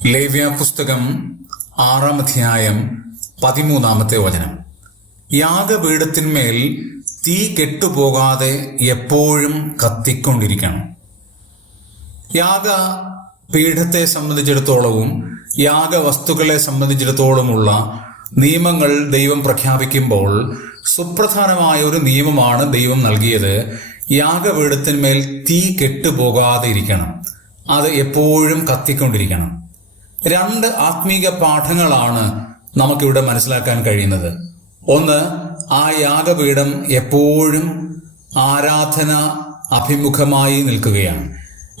ലേവ്യ പുസ്തകം 6-ാം അധ്യായം 13-ാമത്തെ വചനം. യാഗപീഠത്തിന്മേൽ തീ കെട്ടുപോകാതെ എപ്പോഴും കത്തിക്കൊണ്ടിരിക്കണം. യാഗപീഠത്തെ സംബന്ധിച്ചിടത്തോളവും യാഗവസ്തുക്കളെ സംബന്ധിച്ചിടത്തോളമുള്ള നിയമങ്ങൾ ദൈവം പ്രഖ്യാപിക്കുമ്പോൾ സുപ്രധാനമായ ഒരു നിയമമാണ് ദൈവം നൽകിയത്. യാഗപീഠത്തിന്മേൽ തീ കെട്ടുപോകാതെ ഇരിക്കണം, അത് എപ്പോഴും കത്തിക്കൊണ്ടിരിക്കണം. രണ്ട് ആത്മീക പാഠങ്ങളാണ് നമുക്കിവിടെ മനസ്സിലാക്കാൻ കഴിയുന്നത്. ഒന്ന്, ആ യാഗപീഠം എപ്പോഴും ആരാധന അഭിമുഖമായി നിൽക്കുകയാണ്.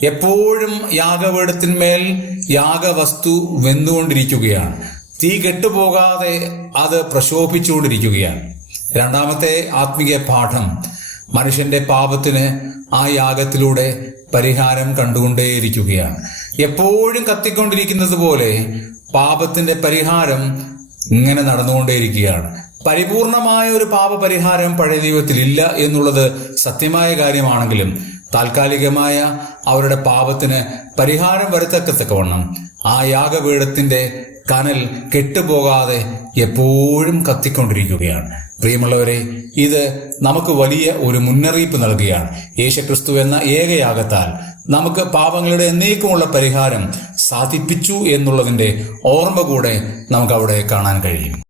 എപ്പോഴും യാഗപീഠത്തിന്മേൽ യാഗവസ്തു വെന്തുകൊണ്ടിരിക്കുകയാണ്. തീ കെട്ടുപോകാതെ അത് പ്രശോഭിച്ചുകൊണ്ടിരിക്കുകയാണ്. രണ്ടാമത്തെ ആത്മീയ പാഠം, മനുഷ്യന്റെ പാപത്തിന് ആ യാഗത്തിലൂടെ പരിഹാരം കണ്ടുകൊണ്ടേയിരിക്കുകയാണ്. എപ്പോഴും കത്തിക്കൊണ്ടിരിക്കുന്നത് പോലെ പാപത്തിന്റെ പരിഹാരം ഇങ്ങനെ നടന്നുകൊണ്ടേയിരിക്കുകയാണ്. പരിപൂർണമായ ഒരു പാപപരിഹാരം പഴയ ദൈവത്തിൽ ഇല്ല എന്നുള്ളത് സത്യമായ കാര്യമാണെങ്കിലും താൽക്കാലികമായ അവരുടെ പാപത്തിന് പരിഹാരം വരുത്തക്കത്തക്കവണ്ണം ആ യാഗപീഠത്തിന്റെ കനൽ കെട്ടുപോകാതെ എപ്പോഴും കത്തിക്കൊണ്ടിരിക്കുകയാണ്. പ്രിയമുള്ളവരെ, ഇത് നമുക്ക് വലിയ ഒരു മുന്നറിയിപ്പ് നൽകുകയാണ്. യേശുക്രിസ്തു എന്ന ഏകയാഗത്താൽ നമുക്ക് പാപങ്ങളുടെ എന്നേക്കുമുള്ള പരിഹാരം സാധിപ്പിച്ചു എന്നുള്ളതിന്റെ ഓർമ്മ കൂടെ നമുക്ക് അവിടെ കാണാൻ കഴിയും.